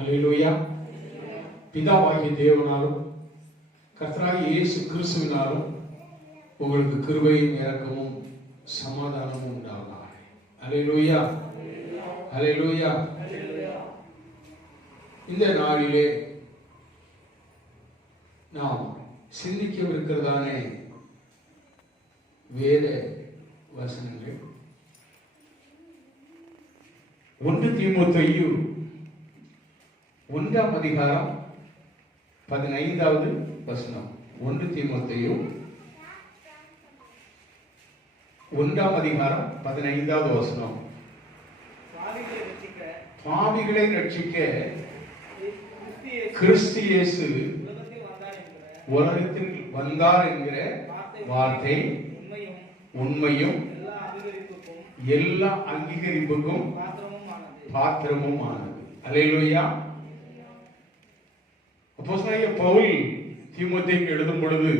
அல்லேலூயா. பிதாவாகிய தேவனாலும் கர்த்தராகிய இயேசு கிறிஸ்துவினாலும் உங்களுக்கு கிருபையும் இரக்கமும் சமாதானமும் உண்டாவதாக. அல்லேலூயா, அல்லேலூயா. இந்த நாளிலே நாம் சிந்திக்கவிருக்கிறதானே வேத வசனங்கள் 1 தீமோத்தேயு 1 அதிகாரம் 15வது வசனம். 1 தீமோத்தேயு 1 அதிகாரம் 15வது வசனம். பாவிகளை ரட்சிக்க கிறிஸ்து இயேசு உலகத்தில் வந்தார் என்கிற வார்த்தை உண்மையும் எல்லா அங்கீகரிப்புக்கும் பாத்திரமும் ஆனது. அல்லேலூயா. அப்போஸ்தலனாகிய பவுல் தீமோத்தேயுக்கு எழுதும் பொழுது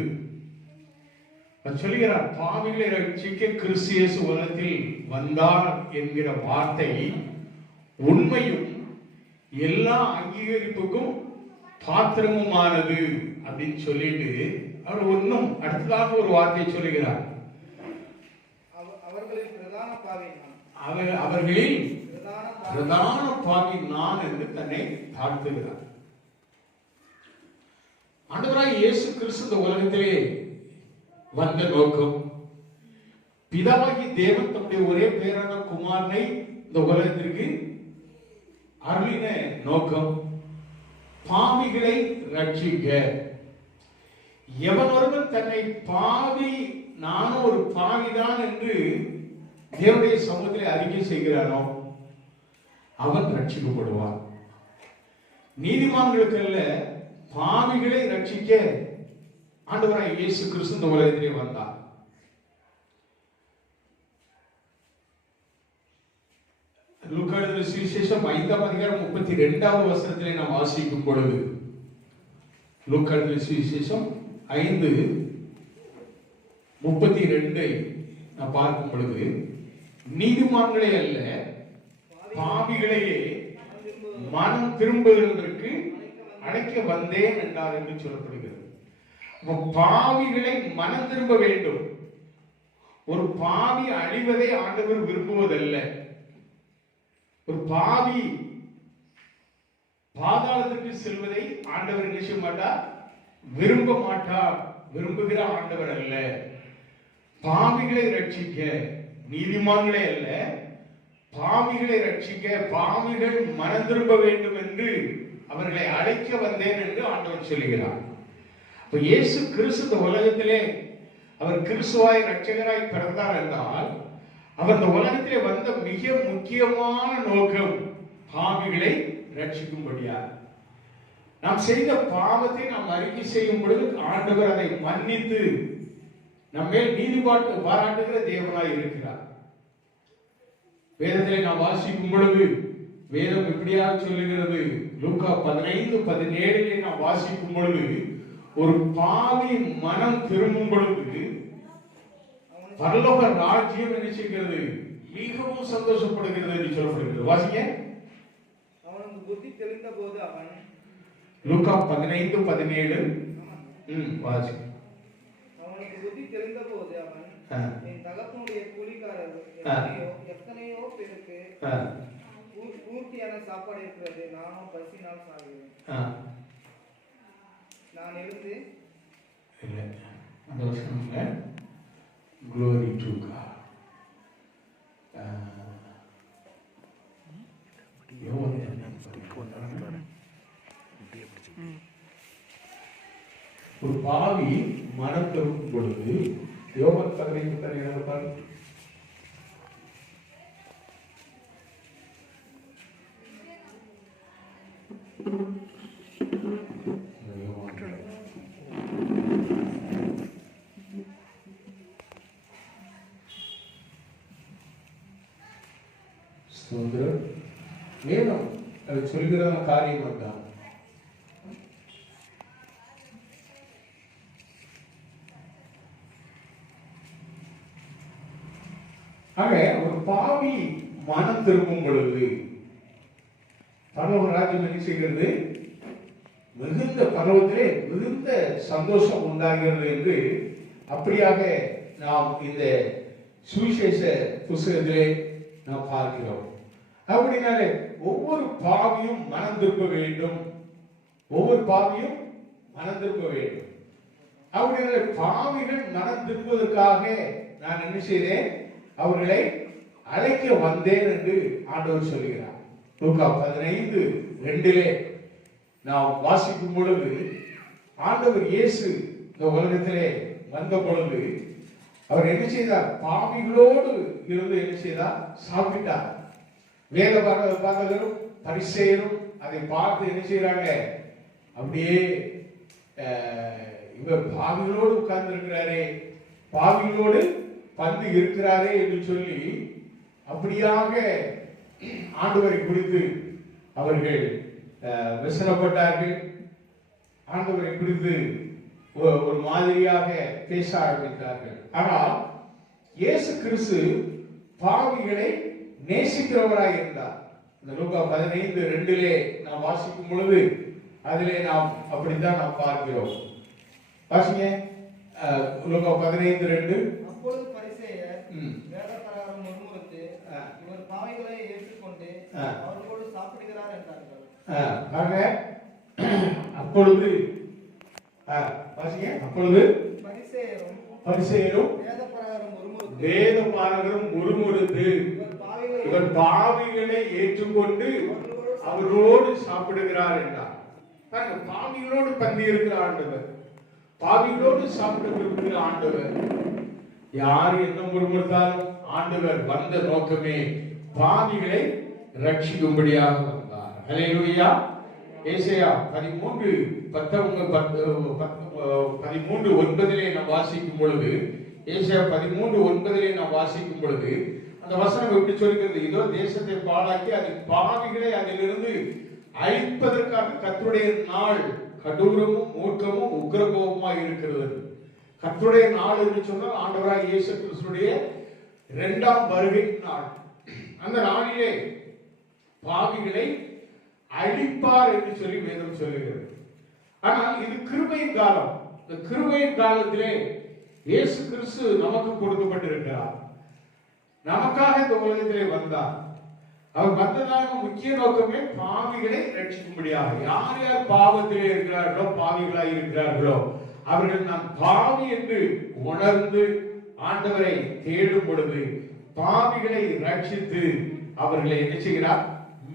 சொல்கிறார், பாவிகளை ரட்சிக்க கிறிஸ்து இயேசு உலகத்தில் வந்தார் என்கிற வார்த்தை உண்மையும் எல்லா அங்கீகரிப்புக்கும் பாத்திரமுமானது அப்படின்னு சொல்லிட்டு அவர் இன்னும் அடுத்ததாக ஒரு வார்த்தையை சொல்லுகிறார். அவர்களில் பிரதான பாவி நான் என்று தன்னை தாழ்த்துகிறார். ஆண்டவராய் இயேசு கிறிஸ்து இந்த உலகத்திலே வந்த நோக்கம், பிதாவாகிய தேவன் தம்முடைய ஒரே பேரான குமாரனை இந்த உலகத்திற்கு அருளின நோக்கம் பாவிகளை ரட்சிக்க. எவன் ஒருவன் தன்னை பாவி, நானும் ஒரு பாவிதான் என்று தேவனுடைய சமூகத்திலே அறிக்கை செய்கிறானோ அவன் ரட்சிக்கப்படுவான். நீதிமான்களுக்கு அல்ல, பாவிகளை ரட்சிக்க ஆண்டவராய் இயேசு கிறிஸ்து இந்த உலகத்திலே வந்தார். லூக்கா எழுதின சுவிசேஷம் 5 அதிகாரம் 32வது வசனத்திலே நாம் வாசிக்கும் பொழுது, லூக்கா எழுதின சுவிசேஷம் 5:32 நாம் பார்க்கும் பொழுது, நீதிமான்களே அல்ல பாவிகளையே மனம் திரும்புவதற்கு அழைக்க வந்தேன் என்றார் என்று சொல்லப்படுகிறது. பாவிகளை மனம் திரும்ப வேண்டும். ஒரு பாவி அழிவதை ஆண்டவர் விரும்புவதல்ல. ஒரு பாவி பாதாளத்திற்கு செல்வதை ஆண்டவர் நினைச்ச மாட்டார், விரும்ப மாட்டார். விரும்புகிற ஆண்டவர் அல்ல. பாவிகளை ரட்சிக்க, நீதிமான்களே அல்ல பாவிகளை ரட்சிக்க, பாவிகள் மனம் திரும்ப வேண்டும் என்று அவர்களை அழைக்க வந்தேன் என்று ஆண்டவர் சொல்லுகிறார். இப்ப இயேசு கிறிஸ்து உலகத்திலே அவர் கிறிஸ்துவாய் ரட்சகராய் பிறந்தார் என்றால், அவர் இந்த உலகத்திலே வந்த மிக முக்கியமான நோக்கம் பாவிகளை ரட்சிக்கும்படியா. நாம் செய்த பாவத்தை நாம் அறிக்கை செய்யும் பொழுது ஆண்டவர் அதை மன்னித்து நம்மேல் நீதி பாராட்டுகிற தேவனாய் இருக்கிறார். வேதத்திலே நாம் வாசிக்கும் பொழுது வேதம் இப்படியாக சொல்லுகிறது. லூக்கா 15:17 நாம் வாசிக்கும் பொழுது, ஒரு பாவி மனம் திரும்பும் பொழுது பரலோக ராஜ்யம் என்ன செய்கிறது? மிகவும் சந்தோஷப்படுகிறது என்று சொல்லப்படுகிறது. வாசிங்க. அவனுக்கு புத்தி தெளிந்த போது அவன், லூக்கா 15:17 வாசி. அவனுக்கு புத்தி தெளிந்த போது அவன், என் தகப்பனுடைய கூலிக்காரர் எத்தனையோ பேருக்கு பூர்த்தியான சாப்பாடு இருக்கிறது, நானும் பசினால் சாகிறேன். நான் எழுந்து இல்ல அந்த வசனம்ல glory to God. ஒரு பாவி மனம் திரும்பும் பொழுது யோவான் 15:17 வேணும் அது சொல்கிற காரியம் தான். ஆக ஒரு பாவி மனம் திரும்பும் பொழுது பரலோக ராஜ்யம் என்ன செய்கிறது? மிகுந்த பரலோகத்திலே மிகுந்த சந்தோஷம் உண்டாகிறது என்று அப்படியாக நாம் இந்த சுவிசேஷ புஸ்தகத்திலே நாம் பார்க்கிறோம். அப்படினாலே ஒவ்வொரு பாவியும் மனம் திரும்ப வேண்டும். ஒவ்வொரு பாவியும் மனம் திரும்ப வேண்டும். அப்படினாலே பாவிகள் மனம் திரும்புவதற்காக நான் என்ன செய்தேன்? அவர்களை அழைக்க வந்தேன் என்று ஆண்டவர் சொல்கிறார். லூக்கா 15:2 நாம் வாசிக்கும் பொழுது ஆண்டவர் இயேசு இந்த உலகத்திலே வந்த பொழுது அவர் என்ன செய்தார்? பாவிகளோடு இருந்து என்ன செய்தார்? சாப்பிட்டார். வேத பாரகரும் பரிசேயரும் அதை பார்த்து என்ன செய்யறாங்க? அப்படியே இவர் பாவிகளோடு உட்கார்ந்து இருக்கிறாரே, பாவிகளோடு பந்து இருக்கிறாரே என்று சொல்லி அப்படியாக ஆண்டவரை குறித்து அவர்கள் விசனப்பட்டார்கள். ஆண்டவரை குறித்து ஒரு மாதிரியாக பேச ஆரம்பித்தார்கள். ஆனால் இயேசு கிறிஸ்து பாவிகளை நேசிக்கிறவராய் இருந்தார். இந்த லூக்கா 15:2 நாம் வாசிக்கும் பொழுது அதிலே நாம் அப்படித்தான் நாம் பார்க்கிறோம். வாசிங்க லூக்கா 15:2. அப்பொழுது பரிசேயர் வேதபிரகாரம் முறுமுறுத்து இவர் பாவிகளை ஏற்றுக்கொண்டு அவர்களோடு சாப்பிடுகிறார் என்றார்கள். அப்பொழுது வாசிங்க அப்பொழுது பரிசேயரும் வேதபாரகரும் முறுமுறுத்து இவர் பாவிகளை ஏற்றுக்கொண்டு அவரோடு சாப்பிடுகிறார் என்றார். பாவிகளோடு பந்தி இருக்கிற ஆண்டவர், பாவிகளோடு சாப்பிட விரும்புகிற ஆண்டவர். யார் என்ன முறுமுறுத்தாலும் ஆண்டவர் வந்த நோக்கமே பாவிகளை ரட்சிக்கும்படியாக வந்தார். ஹல்லேலூயா. ஏசாயா 13:9 நாம் வாசிக்கும் பொழுது, ஏசாயா 13:9 நாம் வாசிக்கும் பொழுது அந்த வசனம் எப்படி சொல்கிறது? இதோ தேசத்தை பாழாக்கி அதில் பாவிகளை அதிலிருந்து அழிப்பதற்காக கர்த்தருடைய நாள் கடூரமும் மூர்க்கமும் உக்கிரகோபமாய் இருக்கிறது. கர்த்தருடைய நாள் என்று சொன்னால் ஆண்டவராகிய இயேசு கிறிஸ்துவினுடைய 2ஆம் வருகை நாள். அந்த நாளிலே பாவிகளை அழிப்பார் என்று சொல்லி வேதம் சொல்லுகிறது. ஆனால் இது கிருபையின் காலம். இந்த கிருபையின் காலத்திலே இயேசு கிறிஸ்து நமக்கு கொடுக்கப்பட்டிருக்கிறார். நமக்காக இந்த உலகத்திலே வந்தார். அவர் வந்ததாக முக்கிய நோக்கமே பாவிகளை ரட்சிக்கும்படியாக. யார் யார் பாவத்திலே இருக்கிறார்களோ, பாவிகளாய் இருக்கிறார்களோ, அவர்கள் நான் பாவி என்று உணர்ந்து ஆண்டவரை தேடும் பொழுது பாவிகளை ரட்சித்து அவர்களை என்ன செய்கிறார்?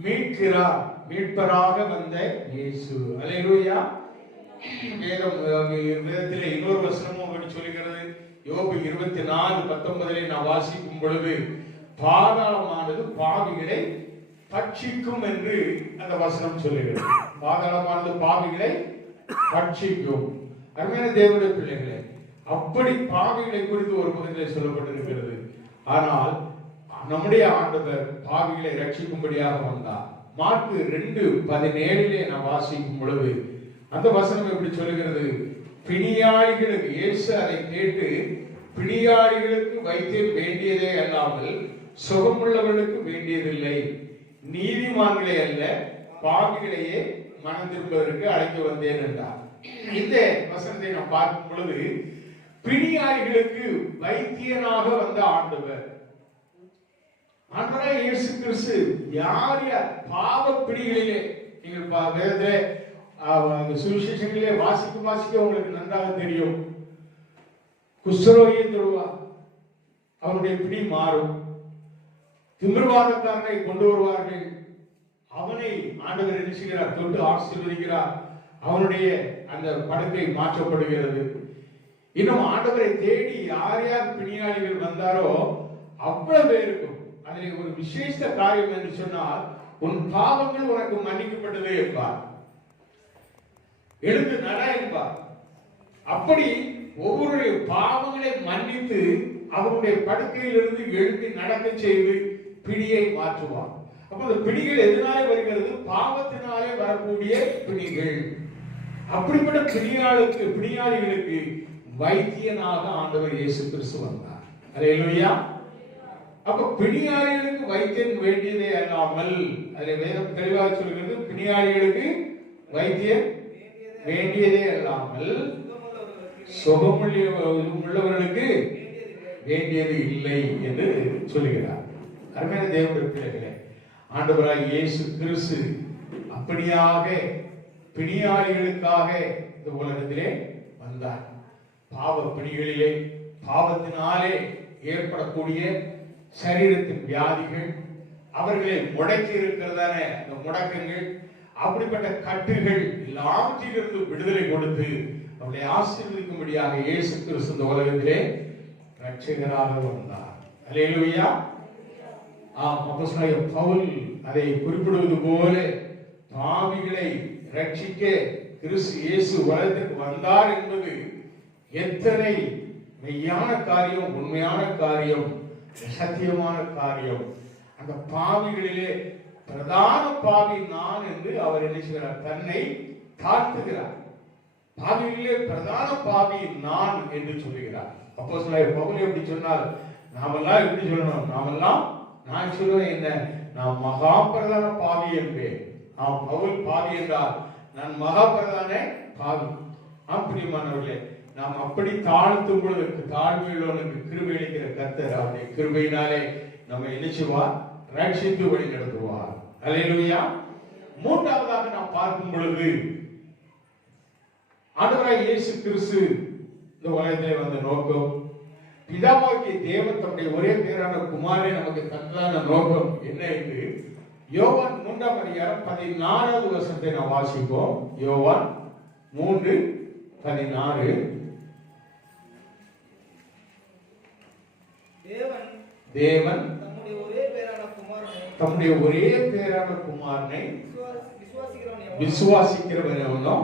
மீட்கிறார். மீட்பராக வந்த இயேசு. அல்லேலூயா. வேதத்திலே இன்னொரு வசனமும் அப்படி சொல்லுகிறது. யோபு 24:19 நான் வாசிக்கும் பொழுது பாதாளமானது பாவிகளை பட்சிக்கும் என்று அந்த வசனம் சொல்லுகிறது. பாதாளமானது பாவிகளை பட்சிக்கும். அருமையான தேவனுடைய பிள்ளைகளே, அப்படி பாவிகளை குறித்து ஒரு பகுதியில் சொல்லப்பட்டிருக்கிறது. ஆனால் நம்முடைய ஆண்டவர் பாவிகளை ரட்சிக்கும்படியாக வந்தார். மார்க்கு 2:17 நான் வாசிக்கும் பொழுது அந்த வசனம் எப்படி சொல்லுகிறது? பிணியாளிகளுக்கு, இயேசு அதை கேட்டு பிணியாளிகளுக்கு வைத்தியம் வேண்டியதே அல்லாமல் சுகமுள்ளவர்களுக்கு வேண்டியதில்லை, நீதிமான்களே அல்ல பாவிகளையே மனம் திரும்புவதற்கு அழைத்து வந்தேன் என்றார். இந்த வசனத்தை நாம் பார்க்கும் பொழுது பிணியாளிகளுக்கு வைத்தியனாக வந்த ஆண்டவர் ஆண்டவராகிய இயேசு கிறிஸ்து யார் யார் பாவ பிடிகளிலே, நீங்கள் வேதத்திலே சுவிசேஷங்களிலே வாசிக்க உங்களுக்கு நன்றாக தெரியும். குஷ்டரோகியை தொடுவார், அவருடைய பிடி மாறும். திமிர்வாதக்காரனை கொண்டு வருவார்கள், அவனை ஆண்டவர் என்ன செய்கிறார்? தொட்டு ஆசீர்வதிக்கிறார். அவனுடைய அந்த படுக்கை மாற்றப்படுகிறது. இன்னும் ஆண்டவரை தேடி யார் யார் பிணியாளிகள் வந்தாரோ அவ்வளவு பேருக்கும் அதில் ஒரு விசேஷ காரியம் என்று சொன்னால், உன் பாவங்கள் உனக்கு மன்னிக்கப்பட்டது என்பார், எழுந்து நட என்பார். அப்படி ஒவ்வொருடைய பாவங்களை மன்னித்து அவருடைய படுக்கையிலிருந்து எழுந்து நடக்க செய்து பிடியை மாற்றுவார். அப்ப அந்த பிடிகள் எதனாலே வருகிறது? பாவத்தினாலே வரக்கூடிய பிடிகள். அப்படிப்பட்ட பிணியாளிகளுக்கு வைத்தியனாக ஆண்டவர் இயேசு கிறிஸ்து வந்தார். அல்லேலூயா. அப்ப பிணியாளிகளுக்கு வைத்தியன் வேண்டியதே அல்லாமல், அதில் வேதம் தெளிவாக சொல்கிறது, பிணியாளிகளுக்கு வைத்தியன் வேண்டியதே அல்லாமல் சுகமுள்ளவர்களுக்கு வேண்டியது இல்லை என்று சொல்லுகிறார். அருமையான தேவனுடைய பிள்ளைகளே, ஆண்டவராய் இயேசு கிறிஸ்து அப்படியாக பிணியாளிகளுக்காக இந்த உலகத்திலே வந்தார். பாவ பிணிகளிலே, பாவத்தினாலே ஏற்படக்கூடிய சரீரத்தின் வியாதிகள், அவர்களை முடக்கி இருக்கிறதான அந்த முடக்கங்கள், அப்படிப்பட்ட கட்டுகள் எல்லாவற்றிலிருந்து விடுதலை கொடுத்து அவர்களை ஆசீர்வதிக்கும்படியாக இயேசு கிறிஸ்து இந்த உலகத்திலே ரட்சகராக வந்தார். அல்லேலூயா. அப்போஸ்தலனாகிய பவுல் அதை குறிப்பிடுவது போல, பாவிகளை ரட்சிக்க கிறிஸ்து இயேசு உலகத்திற்கு வந்தார் என்பது எத்தனை மெய்யான காரியம், உண்மையான காரியம், சத்தியமான காரியம். அந்த பாவிகளிலே பிரதான பாவி நான் என்று அவர் என்ன செய்கிறார்? தன்னை தாழ்த்துகிறார். பாவிகளிலே பிரதான பாவி நான் என்று சொல்லுகிறார். அப்போஸ்தலனாகிய பவுல் எப்படி சொன்னார்? நாமெல்லாம் எப்படி சொல்லணும்? நாமெல்லாம், நான் சொல்லுவேன் என்ன, நான் மகா பிரதான பாவி என்பேன். பவுல் பாவி என்றால் நான் மகா பிரதான பாவி. பிரியமானவர்களே, நாம் அப்படி தாழ்த்தும் பொழுது தாழ்மையுள்ளவனுக்கு கிருபை அளிக்கிற கர்த்தர் அவருடைய கிருபையினாலே நம்ம நினைச்சுவார், ரட்சித்து வழி நடத்துவார். அல்லேலூயா. மூன்றாவதாக நாம் பார்க்கும் பொழுது, ஆண்டவராய் இயேசு கிறிஸ்து இந்த உலகத்திலே வந்த நோக்கம், பிதாவாகிய தேவன் தம்முடைய ஒரே பேரான குமாரனை நமக்கு தந்ததான நோக்கம் என்ன என்று யோவான் 3ஆம் அதிகாரம் 16வது வசனத்தை நாம் வாசிப்போம். யோவான் 3:16. தேவன் தம்முடைய ஒரே பேரான குமாரனை விசுவாசிக்கிறவன் எவனோ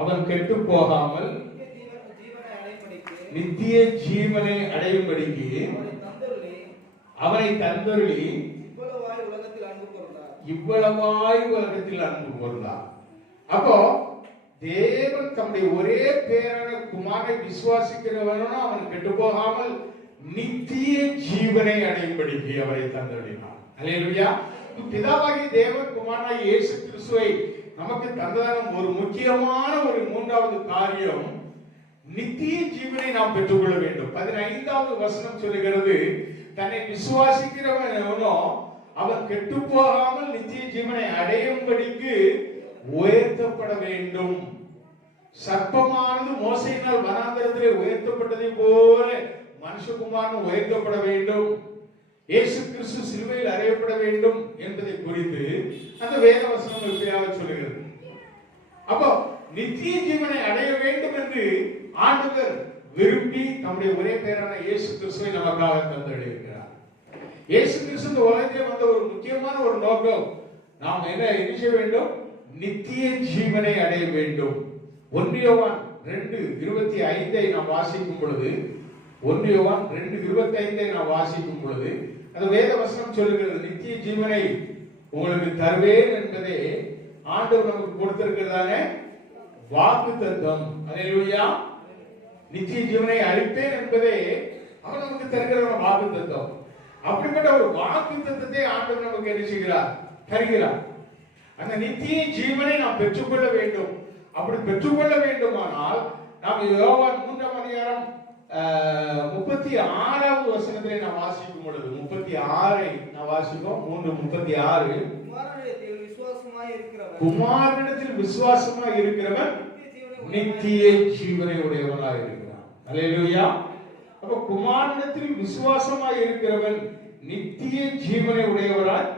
அவன் கெட்டு போகாமல் நித்திய ஜீவனை அடையும்படிக்கு அவனை தந்தருளி இவ்வளவாய் உலகத்தில் அன்பு கூர்ந்தார். அப்போ தேவன் தம்முடைய ஒரே பேரான குமாரனை விசுவாசிக்கிறவனும் அவன் கெட்டு போகாமல் நித்திய ஜீவனை அடையும்படிக்கு அவரை தந்தருளினார். அல்லேலூயா. பிதாவாகிய தேவன் குமாரனாகிய இயேசு கிறிஸ்துவை நமக்கு தந்ததான ஒரு முக்கியமான ஒரு மூன்றாவது காரியம், நித்திய ஜீவனை நாம் பெற்றுக்கொள்ள வேண்டும். 15வது வசனம் சொல்லுகிறது, தன்னை விசுவாசிக்கிறவன் எவனோ அவன் கெட்டு போகாமல் நித்திய ஜீவனை அடையும்படிக்கு உயர்த்தப்பட வேண்டும். சர்ப்பமானது மோசையினால் வனாந்தரத்திலே உயர்த்தப்பட்டதை போல மனுஷகுமாரன் உயர்த்தப்பட வேண்டும். இயேசு கிறிஸ்து சிலுவையில் அறையப்பட வேண்டும் என்பதை குறித்து அந்த வேத வசனம் எப்படியாக சொல்லுகிறது. அப்போ நித்திய ஜீவனை அடைய வேண்டும் என்று ஆண்டவர் விரும்பி தம்முடைய ஒரே பேரான இயேசு கிறிஸ்துவை நமக்காக தந்தளிக்கிறார். இயேசு கிறிஸ்து இந்த உலகத்தில் வந்த ஒரு முக்கியமான ஒரு நோக்கம், நாம் என்ன செய்ய வேண்டும்? நித்திய ஜீவனை அடைய வேண்டும். 1 யோவான் 2:25 நாம் வாசிக்கும் பொழுது, 1 யோவான் 2:25 நாம் வாசிக்கும் பொழுது அந்த வேத வசனம் சொல்லுகிறது, நித்திய ஜீவனை உங்களுக்கு தருவேன் என்பதே ஆண்டவர் நமக்கு கொடுத்திருக்கிறதான வாக்குத்தத்தம். அல்லேலூயா. நித்திய ஜீவனை அளிப்பேன் என்பதே அவர் நமக்கு தருகிற வாக்குத்தத்தம். அப்படிப்பட்ட ஒரு வாக்குத்தத்தத்தை ஆண்டவர் நமக்கு என்ன செய்கிறார்? தருகிறார். அந்த நித்திய ஜீவனை நாம் பெற்றுக்கொள்ள வேண்டும். அப்படி பெற்றுக்கொள்ள வேண்டுமானால் நாம் யோவான் 3ஆம் அதிகாரம் 36வது வசனத்தை நாம் வாசிக்கும் பொழுது, 36ஐ நாம் வாசிப்போம். 3:36. குமாரனிடத்தில் விசுவாசமாய் இருக்கிறவன் நித்திய ஜீவனை உடையவனாய் இருக்கிறான். அல்லேலூயா. அப்ப குமாரனிடத்தில் விசுவாசமாய் இருக்கிறவன் நித்திய ஜீவனை உடையவராய்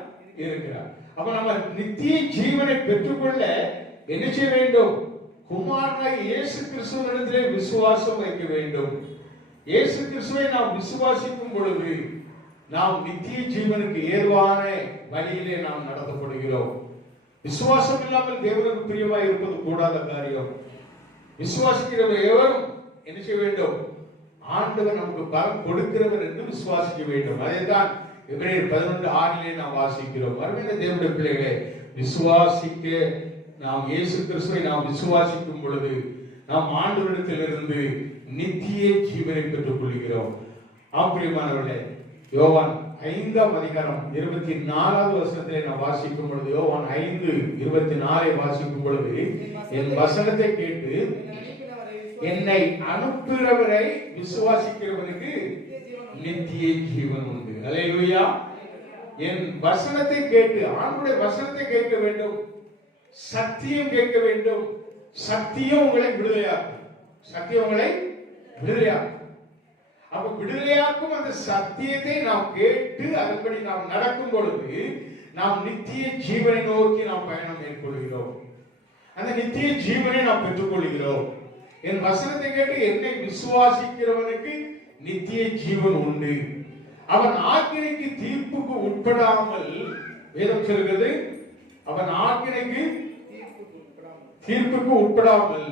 இருக்கிறார். அப்ப நம்ம நித்திய ஜீவனை பெற்றுக்கொள்ள என்ன செய்ய வேண்டும்? குமாரனாய் இயேசு கிறிஸ்துவினிடத்திலே விசுவாசம் வைக்க வேண்டும். இயேசு கிறிஸ்துவை நாம் விசுவாசிக்கும் பொழுது நாம் நித்திய ஜீவனுக்கு ஏதுவான வழியிலே நாம் நடத்தப்படுகிறோம். விசுவாசம் இல்லாமல் தேவனுக்கு பிரியமாய் இருப்பது கூடாத காரியம். விசுவாசிக்கிறவர் எவரும் என்ன செய்ய வேண்டும்? ஆண்டவர் நமக்கு பலம் கொடுக்கிறவர் என்று விசுவாசிக்க வேண்டும். அதைத்தான் எபிரேயர் 11:6 நாம் வாசிக்கிறோம். அருமையான தேவனுடைய பிள்ளைகளே, விசுவாசிக்க நாம் இயேசு கிறிஸ்துவை நாம் விசுவாசிக்கும் பொழுது நாம் ஆண்டவரிடத்திலிருந்து நித்திய ஜீவனை பெற்றுக் கொள்கிறோம். பிரியமானவர்களே, யோவான் 5ஆம் அதிகாரம் 24வது வசனத்திலே நான் வாசிக்கும் பொழுது, யோவான் 5:24 வாசிக்கும் பொழுது, என் வசனத்தை கேட்டு என்னை அனுப்புகிறவரை விசுவாசிக்கிறவனுக்கு நித்திய ஜீவன் உண்டு. அல்லேலூயா. என் வசனத்தை கேட்டு, ஆண்டவருடைய வசனத்தை கேட்க வேண்டும், சத்தியம் கேட்க வேண்டும். சத்தியம் உங்களை விடுதலையாக்கும். சத்தியம் உங்களை விடுதலையாக்கும். அப்ப விடுதலையாக்கும் அந்த சத்தியத்தை நாம் கேட்டு அதன்படி நாம் நடக்கும் பொழுது நாம் நித்திய ஜீவனை நோக்கி நாம் பயணம் மேற்கொள்கிறோம். அந்த நித்திய ஜீவனை நாம் பெற்றுக்கொள்கிறோம். என் வசனத்தை கேட்டு என்னை விசுவாசிக்கிறவனுக்கு நித்திய ஜீவன் உண்டு. அவன் ஆக்கினைக்கு தீர்ப்புக்கு உட்படாமல், வேதம் சொல்கிறது, அவன் ஆக்கினைக்கு தீர்ப்புக்கு உட்படாமல்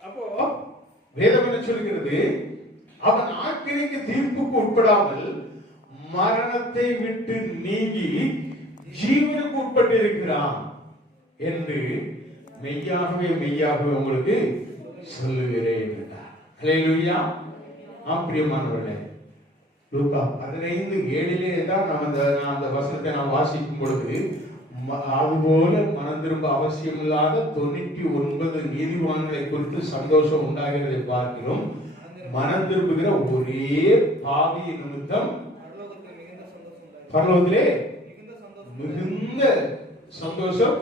அப்போ வேதம் என்ன சொல்கிறது? அவன் ஆக்கினைக்கு தீர்ப்புக்கு உட்படாமல் மரணத்தை விட்டு நீங்கி ஜீவனுக்கு உட்பட்டு இருக்கிறான் என்று மெய்யாகவே மெய்யாகவே உங்களுக்கு சொல்லுகிறேன் என்றார். ஹல்லேலூயா. பிரியமானவர்களே, லூக்கா 15:7 தான் நான் அந்த வசனத்தை நான் வாசிக்கும் பொழுது, அதுபோல மனம் திரும்ப அவசியம் இல்லாத 99 நீதிமான்களை குறித்து சந்தோஷம் உண்டாகிறதை பார்க்கிறோம். மனம் திரும்புகிற ஒரே பாவி நிமித்தம் பரலோகத்திலே மிகுந்த சந்தோஷம்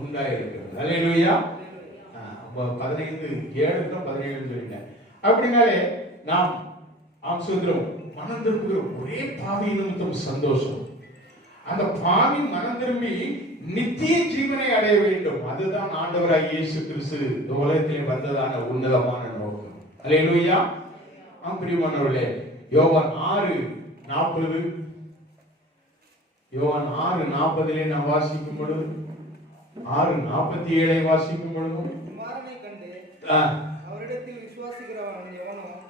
உண்டாயிருக்கிறது. அல்லேலூயா. 15:7 17 சொல்லிட்டேன். அப்படினாலே நாம் சுதந்திரம் மனம் திரும்புகிற ஒரே பாவி நிமித்தம் சந்தோஷம். அந்த பாவி மனம் திரும்பி நித்திய ஜீவனை அடைய வேண்டும். அதுதான் ஆண்டவராகிய இயேசு கிறிஸ்து இந்த உலகத்திலே வந்ததான உன்னதமான நோக்கம். அல்லேலூயா. பிரியமானவர்களே, யோவான் 6:40 யோவான் 6:40 நாம் வாசிக்கும் பொழுது, 6:47 வாசிக்கும் பொழுது, குமாரனை கண்டு அவரிடத்தில் விசுவாசிக்கிறவன் எவனோ அவன்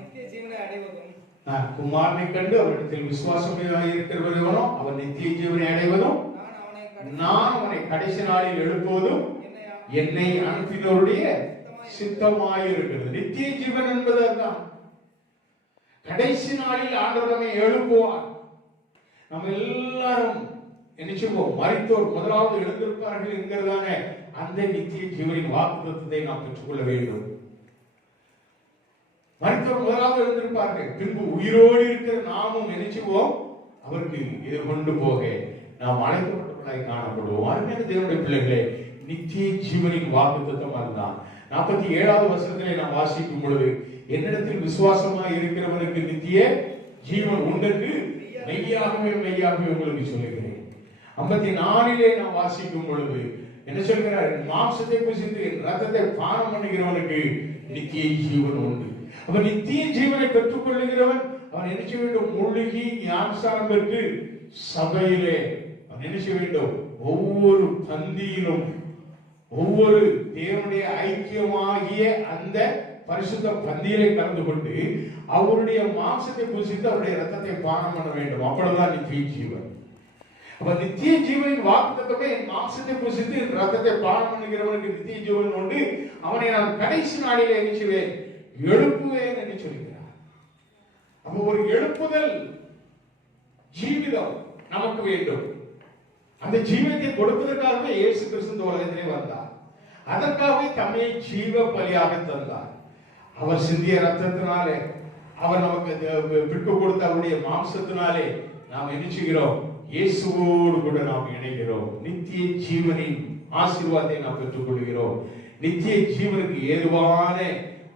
நித்திய ஜீவனை அடைவதும், குமாரனை கண்டு அவரிடத்தில் விசுவாசம் இருக்கிறவர் எவனோ அவன் நித்திய ஜீவனை அடைவதும், நான் அவனை கடைசி நாளில் எழுப்புவதும் என்னை அனுப்பினோருடைய சித்தமாயிருக்கிறது. நித்திய ஜீவன் என்பது அதுதான். கடைசி நாளில் ஆண்டவர் நம்மை எழுப்புவார். நம்ம எல்லாரும் என்ன செய்வோம்? மரித்தோர் முதலாவது எழுந்திருப்பார்கள் என்கிறதான அந்த நித்திய ஜீவனின் வாக்குத்தத்தத்தை நாம் பெற்றுக்கொள்ள வேண்டும். மரித்தோர் முதலாவது எழுந்திருப்பார்கள், பின்பு உயிரோடு இருக்கிற நாமும் என்ன செய்வோம்? அவருக்கு எதிர்கொண்டு போக நாம் அழைக்கப்பட்டவர்களாய் காணப்படுவோம். அருமையான தேவனுடைய பிள்ளைகளே, நித்திய ஜீவனின் வாக்குத்தத்தம் அதுதான். 47வது வசனத்திலே நாம் வாசிக்கும் பொழுது, என்னிடத்தில் விசுவாசமாய் இருக்கிறவனுக்கு நித்திய ஜீவன் உண்டென்று மெய்யாகவே மெய்யாகவே உங்களுக்கு சொல்லுகிறேன். 54 நாம் வாசிக்கும் பொழுது என்ன சொல்கிறார்? மாம்சத்தை புசித்து ரத்தத்தை பானம் பண்ணுகிறவனுக்கு நித்திய ஜீவன் உண்டு. அப்ப நித்திய ஜீவனை பெற்றுக் கொள்ளுகிறவன் அவன் என்ன செய்ய வேண்டும்? முழுகி ஞானஸ்நானம் பெற்று சபையிலே அவன் என்ன செய்ய வேண்டும்? ஒவ்வொரு பந்தியிலும் ஒவ்வொரு தேவனுடைய ஐக்கியமாகிய அந்த பரிசுத்த பந்தியிலே கலந்து கொண்டு அவருடைய மாம்சத்தை புசித்து அவருடைய ரத்தத்தை பானம் பண்ண வேண்டும். அப்பொழுதுதான் நித்திய ஜீவன். அப்ப நித்திய ஜீவனின் வாக்குத்தத்தமே, என் மாம்சத்தை புசித்து என் ரத்தத்தை பானம் பண்ணுகிறவனுக்கு நித்திய ஜீவன் உண்டு, அவனை நான் கடைசி நாளிலே எழுச்சுவேன், எழுப்புவேன் என்று சொல்கிறார். அப்ப ஒரு எழுப்புதல் ஜீவிதம் நமக்கு வேண்டும். அந்த ஜீவத்தை கொடுப்பதற்காகவே இயேசு கிறிஸ்து இந்த உலகத்திலே வந்தார். அதற்காகவே தம்மை ஜீவ பலியாக தந்தார். அவர் சிந்திய ரத்தத்தினாலே, அவர் நமக்கு விட்டு கொடுத்த அவருடைய மாம்சத்தினாலே நாம் என்ன செய்கிறோம்? இயேசுவோடு கூட நாம் இணைகிறோம். நித்திய ஜீவனின் ஆசீர்வாதத்தை நாம் பெற்றுக் கொள்கிறோம். நித்திய ஜீவனுக்கு ஏதுவான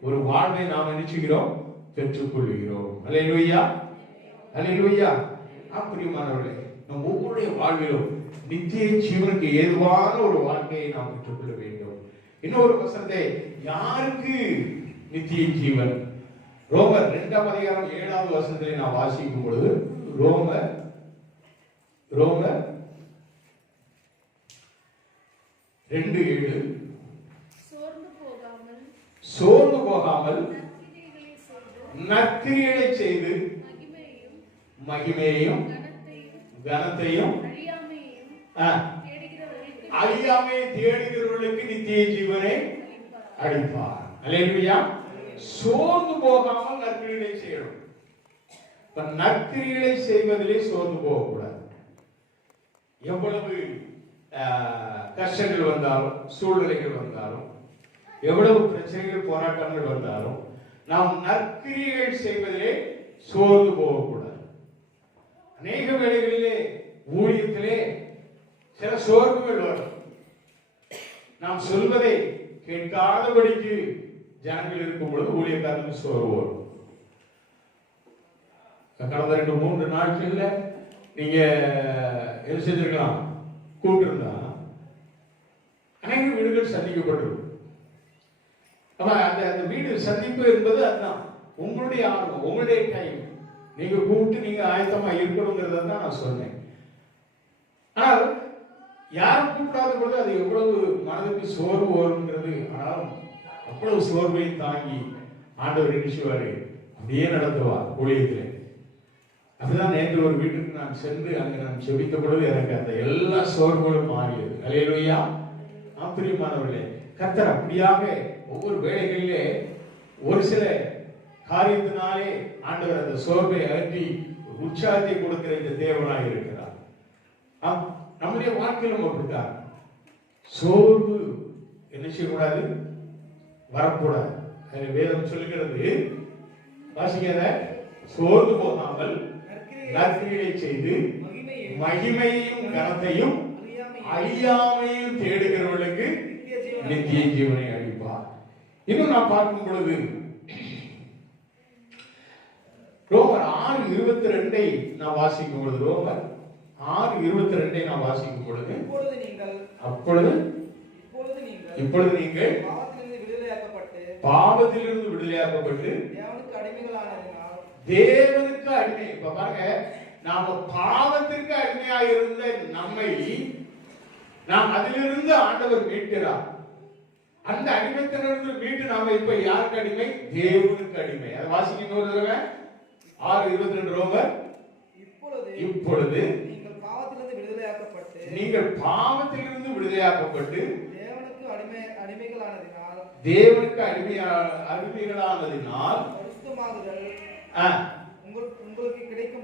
ஒரு வாழ்வை நாம் என்ன செய்கிறோம்? பெற்றுக் கொள்கிறோம். அல்லேலூயா, அல்லேலூயா. பிரியமானவர்களே, நம் ஒவ்வொருடைய வாழ்விலும் நித்திய ஜீவனுக்கு ஏதுவான ஒரு வாழ்க்கையை நாம் பெற்றுக்கொள்ள வேண்டும். இன்னொரு வசனத்தை, யாருக்கு நித்திய ஜீவன்? ரோமர் 2ஆம் அதிகாரம் 7வது வசனத்திலே நாம் வாசிக்கும் பொழுது, ரோமர் 2:7 சோர்ந்து போகாமல் நற்கிரியைகளை செய்து மகிமையையும் கனத்தையும் அழியாமையை தேடுகிறவர்களுக்கு நித்திய ஜீவனை அளிப்பார். அல்லேலூயா. சோர்ந்து போகாமல் நற்கிரிகளை செய்யணும். நற்கிரிகளை செய்வதிலே சோர்ந்து போகக்கூடாது. எவ்வளவு கஷ்டங்கள் வந்தாலும், சூழ்நிலைகள் வந்தாலும், எவ்வளவு பிரச்சனைகள், போராட்டங்கள் வந்தாலும் நாம் நற்கிரிகள் செய்வதிலே சோர்ந்து போகக்கூடாது. அநேக வேளைகளிலே ஊழியத்திலே சில சோர்வுகள் வரும். நாம் சொல்வதை கேட்காதபடிக்கு ஜனங்கள் இருக்கும் பொழுது ஊழியக்காரனுக்கு சோர்வு வரும். கடந்த 2-3 நாட்கள்ல நீங்க என்ன செஞ்சிருக்கலாம், கூப்பிட்டிருந்தா அநேக வீடுகள் சந்திக்கப்பட்டிருக்கும். அந்த வீடு சந்திப்பு என்பது அதுதான் உங்களுடைய ஆர்வம், உங்களுடைய டைம். நீங்க கூப்பிட்டு நீங்க ஆயத்தமா இருக்கணுங்கிறத தான் நான் சொன்னேன். ஆனால் யாரும் கூப்பிடாத பொழுது அது எவ்வளவு மனதுக்கு சோர்வு வருங்கிறது. ஆனால் அவ்வளவு சோர்வையும் தாங்கி ஆண்டவர் நினைச்சுவாரு, அப்படியே நடத்துவார் ஊழியத்திலே. அதுதான் நேற்று ஒரு வீட்டுக்கு நான் சென்று அங்கு நான் செபித்த பொழுது எனக்கு அந்த எல்லா சோர்வுகளும் மாறியது. அல்லேலூயா. பிரியமானவர்களே, கர்த்தர் அப்படியாக ஒவ்வொரு வேளைகளிலே ஒரு சில காரியத்தினாலே ஆண்டவர் அந்த சோர்வை அகற்றி உற்சாகத்தை கொடுக்கிற இந்த தேவனாக இருக்கிறார். நம்முடைய வாழ்க்கையிலும் அப்படித்தான். சோர்வு என்ன செய்யக்கூடாது, வரக்கூடாது. வேதம் சொல்லுகிறது, வாசிக்கிற, சோர்ந்து போகாமல் நற்கிரியை செய்து மகிமையையும் கனத்தையும் அழியாமையும் தேடுகிறவர்களுக்கு நித்திய ஜீவனை அளிப்பார். இன்னும் நான் பார்க்கும் பொழுது ரோமர் 6:22 நான் வாசிக்கும் பொழுது, ரோமர் 6:22 நான் வாசிக்கும் பொழுது, இப்பொழுது நீங்கள் பாவத்திலிருந்து விடுதலையாக்கப்பட்டு தேவனுக்கு அடிமை. இப்ப பாருங்க, நாம பாவத்திற்கு அடிமையாக இருந்த நம்மை நாம் அதிலிருந்து ஆண்டவர் மீட்கிறார். அந்த அடிமைத்திலிருந்து மீட்டு நாம இப்ப யாருக்கு அடிமை? தேவனுக்கு அடிமை. அதை வாசிக்க 6:22 ரோமர். இப்பொழுது நீங்கள் பாவத்திலிருந்து விடுதலையாக்கப்பட்டு தேவனுக்கு அடிமைகளானதினால்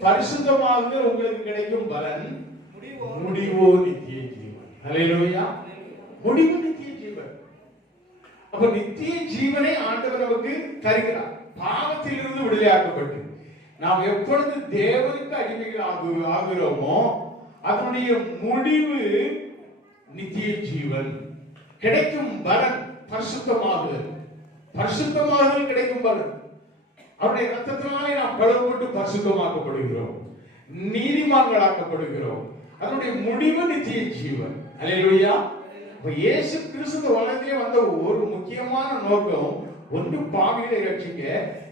பரிசுத்தமாகுதல் உங்களுக்கு கிடைக்கும் பலன் முடிவோ நித்திய ஜீவன். அல்லேலூயா. முடிவு நித்திய ஜீவன். அப்ப நித்திய ஜீவனை ஆண்டவர் நமக்கு தருகிறார். பாவத்திலிருந்து விடுதலையாக்கப்பட்டு நாம் எப்பொழுது தேவனுக்கு அடிமைகள் ஆகிறோமோ அதனுடைய முடிவு நித்திய ஜீவன். கிடைக்கும் பலன் பரிசுத்தமாகுதல். பரிசுத்தமாகுதல் கிடைக்கும் பலன். அவருடைய ரத்தத்தினாலே நாம் பலப்பட்டு பரிசுத்தமாக்கப்படுகிறோம், நீதிமான்களாக்கப்படுகிறோம். அதனுடைய முடிவு நித்திய ஜீவன். அல்லேலூயா. இயேசு கிறிஸ்து உலகத்திலே வந்த ஒரு முக்கியமான நோக்கம், ஒன்று பாவிகளை ரட்சிக்க,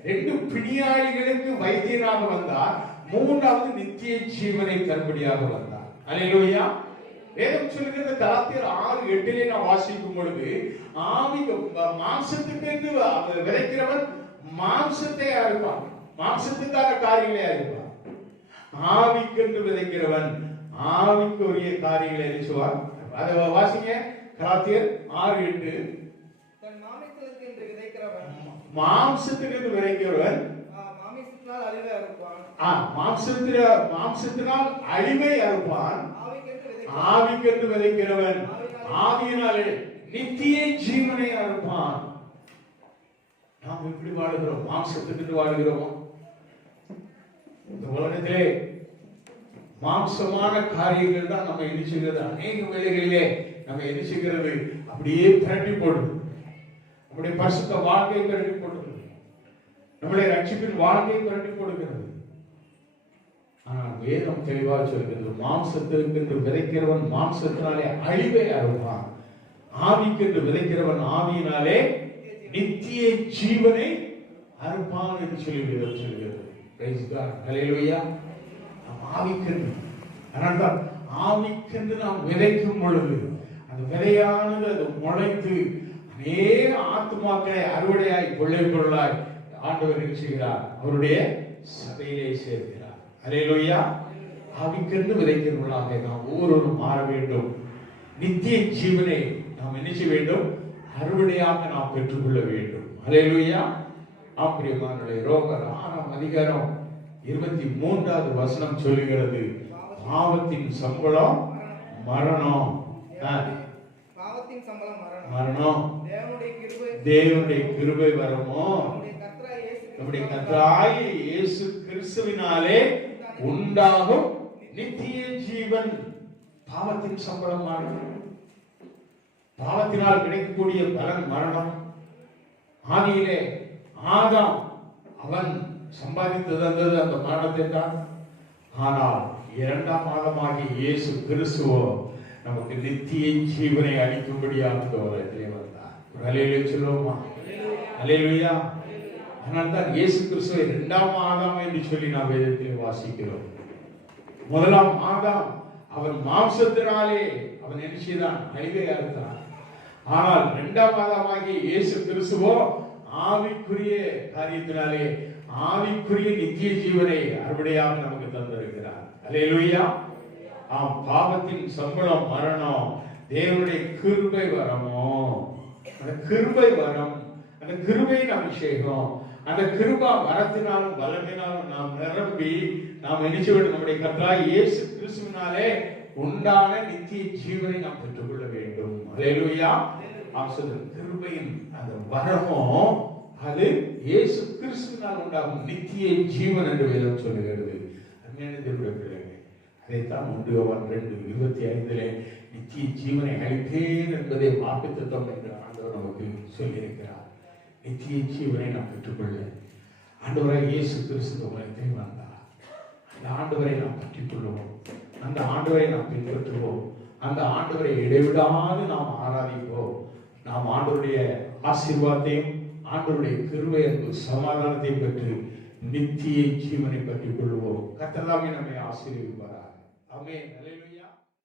2 பிணியாளிகளுக்கு வைத்தியனாக வந்தார், 3வது நித்திய ஜீவனை தரும்படியாக வந்தார். அல்லேலூயா. வேதம் சொல்லுகிறது, கலாத்தியர் 6:8 நான் வாசிக்கும் பொழுது, மாம்சத்துக்கு என்று விதைக்கிறவன் மாம்சத்தை அறுப்பான், மாம்சத்துக்கான காரியங்களை அறுப்பான். ஆவிக்கென்று விதைக்கிறவன் ஆவிக்குரிய காரியங்களை அழிச்சுவான். அதை வாசிங்க, கலாத்தியர் 6:8. மாம்சத்துக்கு விதைக்கிறவன் மாம்சத்தினால் அழிவை அறுப்பான். ஆவிக்கென்று விதைக்கிறவன் ஆவியினாலே நித்திய ஜீவனை அறுப்பான். நாம் எப்படி வாழுகிறோம்? மாம்சத்துக்கு வாழுகிறோம். இந்த உலகத்திலே மாம்சமான காரியங்கள் தான் நம்ம எரிச்சுகிறது. அநேக வேளைகளிலே நம்ம எரிச்சுகிறது அப்படியே பிரட்டி போடுது. நம்முடைய பரிசுத்த வாழ்க்கையை பிரட்டி போடுகிறது, நம்முடைய ரட்சிப்பின் வாழ்க்கையை பிரட்டி போடுகிறது. ஆனால் வேதம் தெளிவாக சொல்கிறது, மாம்சத்திற்கு என்று விதைக்கிறவன் மாம்சத்தினாலே அழிவை அறுப்பான், ஆவிக்கென்று விதைக்கிறவன் ஆவியினாலே நித்திய ஜீவனை அறுப்பான் என்று சொல்லி வேதம் சொல்கிறது. Praise God. ஹல்லேலூயா. நாம் ஆவிக்கென்று, அதனால்தான் ஆவிக்கென்று நாம் விதைக்கும் பொழுது அந்த விதையானது அது முளைத்து அநேக ஆத்துமாக்களை அறுவடையாய் கொள்ளை பொருளாய் ஆண்டவர் செய்கிறார், அவருடைய சபையிலே சேர்க்கிறார். ஹல்லேலூயா. ஆவிக்கென்று விதைக்கிறவர்களாக நாம் ஒவ்வொருவரும் மாற வேண்டும். நித்திய ஜீவனை நாம் என்ன செய்ய வேண்டும்? அறுவடையாக நாம் பெற்றுக்கொள்ள வேண்டும். அல்லேலூயா. பிரியமானவர்களே, ரோமர் 6ஆம் அதிகாரம் 23வது வசனம் சொல்லுகிறது, பாவத்தின் சம்பளம் மரணம். பாவத்தின் சம்பளம் மரணம். தேவனுடைய கிருபை வரமோ நம்முடைய கர்த்தராகிய இயேசு கிறிஸ்துவினாலே உண்டாகும் நித்திய ஜீவன். பாவத்தின் சம்பளம் மரணம். பாவத்தினால் கிடைக்கக்கூடிய பலன் மரணம். ஆதியிலே ஆதாம் அவன் சம்பாதித்து தந்தது அந்த மரணத்தை தான். ஆனால் 2ஆம் ஆதாமாகிய இயேசு கிறிஸ்துவோ நமக்கு நித்திய ஜீவனை அளிக்கும்படியாக இந்த உலகத்திலே வந்தார். ஒரு அல்லேலூயா சொல்லுவோமா? அல்லேலூயா. ஆனால் தான் இயேசு கிறிஸ்துவை 2ஆம் ஆதாம் என்று சொல்லி நாம் வேதத்தில் வாசிக்கிறோம். 1ஆம் ஆதாம் அவன் மாம்சத்தினாலே அவன் என்ன செய்தான்? அழிவை அறுத்தான். ஆனால் 2ஆம் ஆதாமாகிய இயேசு கிறிஸ்துவோ ஆவிக்குரிய காரியத்தினாலே ஆவிக்குரிய நித்திய ஜீவனை அறுவடையாக நமக்கு தந்திருக்கிறார். அல்லேலூயா. பாவத்தின் சம்பளம் மரணம், தேவனுடைய கிருபை வரமோ. அந்த கிருபை வரம், அந்த கிருபையின் அபிஷேகம், அந்த கிருபா வரத்தினாலும் வல்லமையினாலும் நாம் நிரம்பி நாம் என்ன செய்ய வேண்டும்? நம்முடைய கர்த்தராகிய இயேசு கிறிஸ்துவினாலே உண்டான நித்திய ஜீவனை நாம் பெற்றுக்கொள்ள வேண்டும். அல்லேலூயா. கிருபையின் அந்த வரமோ அது இயேசு கிறிஸ்துவினால் உண்டாகும் நித்திய ஜீவன் என்று வேதம் சொல்லுகிறது. அதைத்தான் 1 யோவான் 2:25 நித்திய ஜீவனை அளிப்பேன் என்பதை வாக்குத்தத்தம் என்று ஆண்டவர் நமக்கு சொல்லியிருக்கிறார். நித்திய ஜீவனை நாம் பெற்றுக்கொள்ள ஆண்டவராய் இயேசு கிறிஸ்து உலகத்தில் வந்தார். அந்த ஆண்டவரை நாம் பற்றிக் கொள்வோம். அந்த ஆண்டவரை நாம் பின்பற்றுவோம். அந்த ஆண்டவரை இடைவிடாது நாம் ஆராதிப்போம். நாம் ஆண்டவருடைய ஆசீர்வாதத்தையும் ஆண்டவருடைய கிருபை அன்பு சமாதானத்தையும் பெற்று நித்திய ஜீவனை பற்றிக் கொள்வோம். கர்த்தர் நம்மை ஆசீர்வதிப்பாராக. ஆமென். அல்லேலூயா.